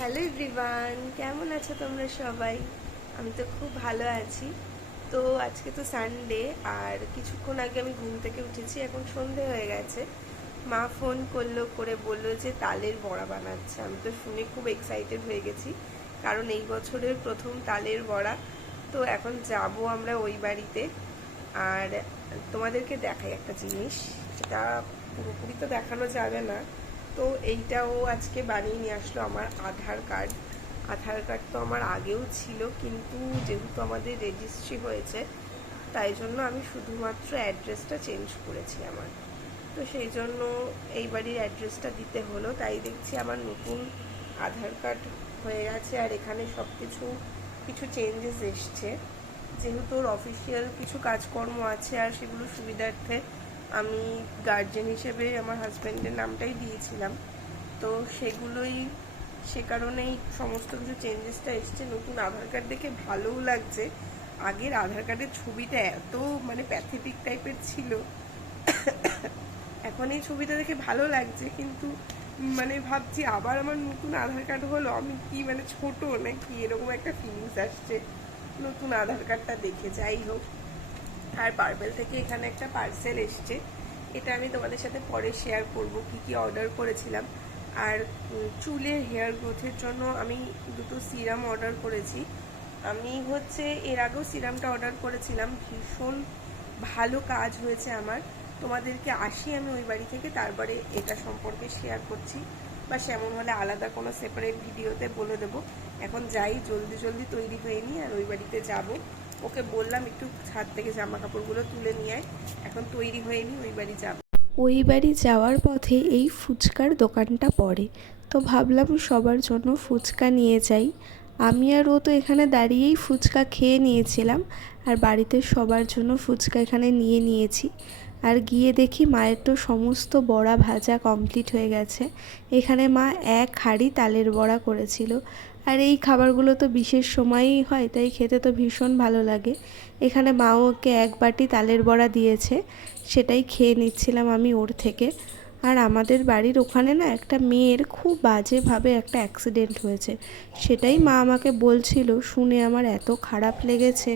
Hello everyone, কেমন আছো তোমরা সবাই? আমি তো খুব ভালো আছি। তো আজকে তো সানডে, আর কিছুক্ষণ আগে আমি ঘুম থেকে উঠেছি। এখন সন্ধে হয়ে গেছে। মা ফোন করে বললো যে তালের বড়া বানাচ্ছে। আমি তো শুনে খুব এক্সাইটেড হয়ে গেছি, কারণ এই বছরের প্রথম তালের বড়া। তো এখন যাব আমরা ওই বাড়িতে। আর তোমাদেরকে দেখাই একটা জিনিস, এটা পুরোপুরি তো দেখানো যাবে না। তো এইটাও আজকে বানিয়ে নিয়ে আসলো, আমার আধার কার্ড তো আমার আগেও ছিল, কিন্তু যেহেতু আমাদের রেজিস্ট্রি হয়েছে, তাই জন্য আমি শুধুমাত্র অ্যাড্রেসটা চেঞ্জ করেছি আমার। তো সেই জন্য এই বাড়ির অ্যাড্রেসটা দিতে হলো। তাই দেখছি আমার নতুন আধার কার্ড হয়ে গেছে, আর এখানে সব কিছু চেঞ্জেস এসছে। যেহেতু ওর অফিসিয়াল কিছু কাজকর্ম আছে, আর সেগুলো সুবিধার্থে আমি গার্জেন হিসেবে আমার হাজব্যান্ডের নামটাই দিয়েছিলাম। তো সে কারণেই সমস্ত কিছু চেঞ্জেসটা এসছে। নতুন আধার কার্ড দেখে ভালোও লাগছে। আগের আধার কার্ডের ছবিটা এত প্যাথেটিক টাইপের ছিল, এখন এই ছবিটা দেখে ভালো লাগছে, কিন্তু ভাবছি আবার আমার নতুন আধার কার্ড হলো, আমি কি ছোট নাকি, এরকম একটা ফিলিংস আসছে নতুন আধার কার্ডটা দেখে। যাই হোক, আর পার্পেল থেকে এখানে একটা পার্সেল এসছে, এটা আমি তোমাদের সাথে পরে শেয়ার করব কি কি অর্ডার করেছিলাম। আর চুলের হেয়ার গ্রোথের জন্য আমি দুটো সিরাম অর্ডার করেছি। আমি এর আগেও সিরামটা অর্ডার করেছিলাম, ভীষণ ভালো কাজ হয়েছে আমার। তোমাদেরকে আসি আমি ওই বাড়ি থেকে, তারপরে এটা সম্পর্কে শেয়ার করছি, বা সেমন হলে আলাদা কোনো সেপারেট ভিডিওতে বলে দেবো। এখন যাই, জলদি জলদি তৈরি হয়ে নিই, আর ওই বাড়িতে যাব। ওকে বললাম একটু ছাদ থেকে জামা কাপড়গুলো তুলে নিয়ে আয়, এখন তৈরি হয়ে নিই, ওই বাড়ি যাব। ওই বাড়ি যাওয়ার পথে এই ফুচকার দোকানটা পড়ে, তো ভাবলাম সবার জন্য ফুচকা নিয়ে যাই। আমি আর ও তো এখানে দাঁড়িয়েই ফুচকা খেয়ে নিয়েছিলাম, আর বাড়িতে সবার জন্য ফুচকা এখানে নিয়ে নিয়েছি। আর গিয়ে দেখি মায়ের তো সমস্ত বড়া ভাজা কমপ্লিট হয়ে গেছে। এখানে মা এক হাঁড়ি তালের বড়া করেছিল, আর এই খাবারগুলো তো বিশেষ সময়েই হয়, তাই খেতে তো ভীষণ ভালো লাগে। এখানে মাও ওকে এক বাটি তালের বড়া দিয়েছে, সেটাই খেয়ে নিচ্ছিলাম আমি ওর থেকে। আর আমাদের বাড়ির ওখানে না একটা মেয়ের খুব বাজেভাবে একটা অ্যাক্সিডেন্ট হয়েছে, সেটাই মা আমাকে বলছিল, শুনে আমার এত খারাপ লেগেছে।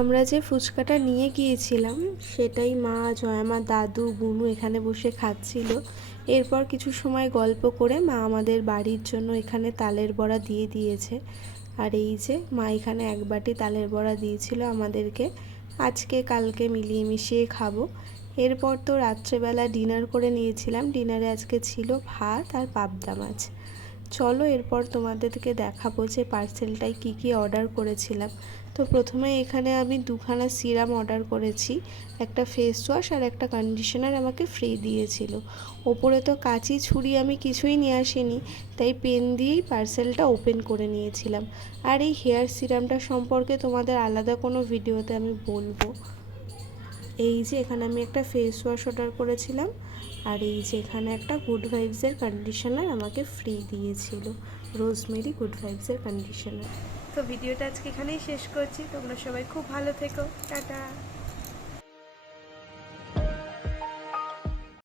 আমরা যে ফুচকাটা নিয়ে গিয়েছিলাম সেটাই মা, জয়ামা, দাদু, বুনু এখানে বসে খাচ্ছিল। এরপর কিছু সময় গল্প করে মা আমাদের বাড়ির জন্য এখানে তালের বড়া দিয়ে দিয়েছে। আর এই যে মা এখানে এক বাটি তালের বড়া দিয়েছিল আমাদেরকে, আজকে কালকে মিলিয়ে মিশিয়ে খাবো। এরপর তো রাত্রেবেলা ডিনার করে নিয়েছিলাম। ডিনারে আজকে ছিল ভাত আর পাবদা মাছ। চলো এরপর তোমাদেরকে দেখাবো যে পার্সেলটায় কি কি অর্ডার করেছিলাম। তো প্রথমে এখানে আমি দুখানা সিরাম অর্ডার করেছি, একটা ফেস ওয়াশ আর একটা কন্ডিশনার আমাকে ফ্রি দিয়েছিল। ওপরে তো কাঁচি ছুরি আমি কিছুই নিয়ে আসিনি, তাই পেন দিয়েই পার্সেলটা ওপেন করে নিয়েছিলাম। আর এই হেয়ার সিরামটা সম্পর্কে তোমাদের আলাদা কোনো ভিডিওতে আমি বলবো। এই যে এখানে আমি একটা ফেস ওয়াশ অর্ডার করেছিলাম, আর এই যে এখানে একটা গুড ভাইবসের কন্ডিশনার আমাকে ফ্রি দিয়েছিল, রোজমেরি গুড ভাইবসের কন্ডিশনার। তো ভিডিওটা আজকে এখানেই শেষ করছি। তোমরা সবাই খুব ভালো থেকো, টাটা।